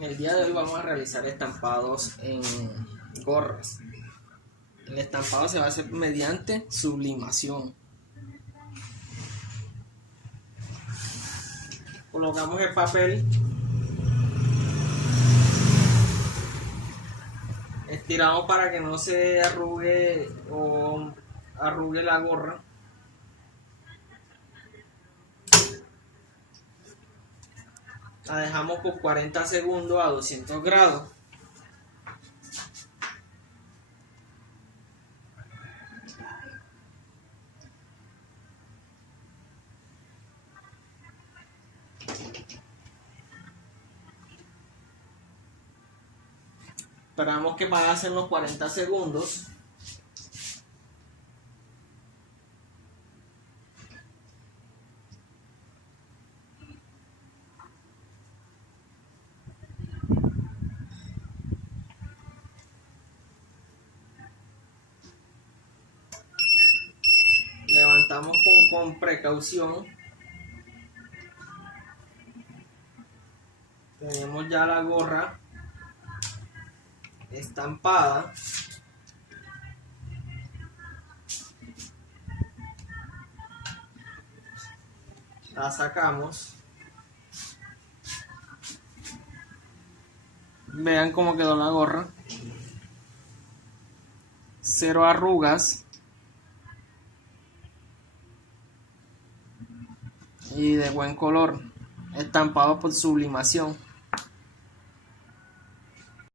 El día de hoy vamos a realizar estampados en gorras. El estampado se va a hacer mediante sublimación. Colocamos el papel, estiramos para que no se arrugue o arrugue la gorra. La dejamos por 40 segundos a 200 grados. Esperamos que pasen los 40 segundos. Levantamos con precaución. Tenemos ya la gorra estampada. La sacamos. Vean cómo quedó la gorra. Cero arrugas. Y de buen color. Estampado por sublimación.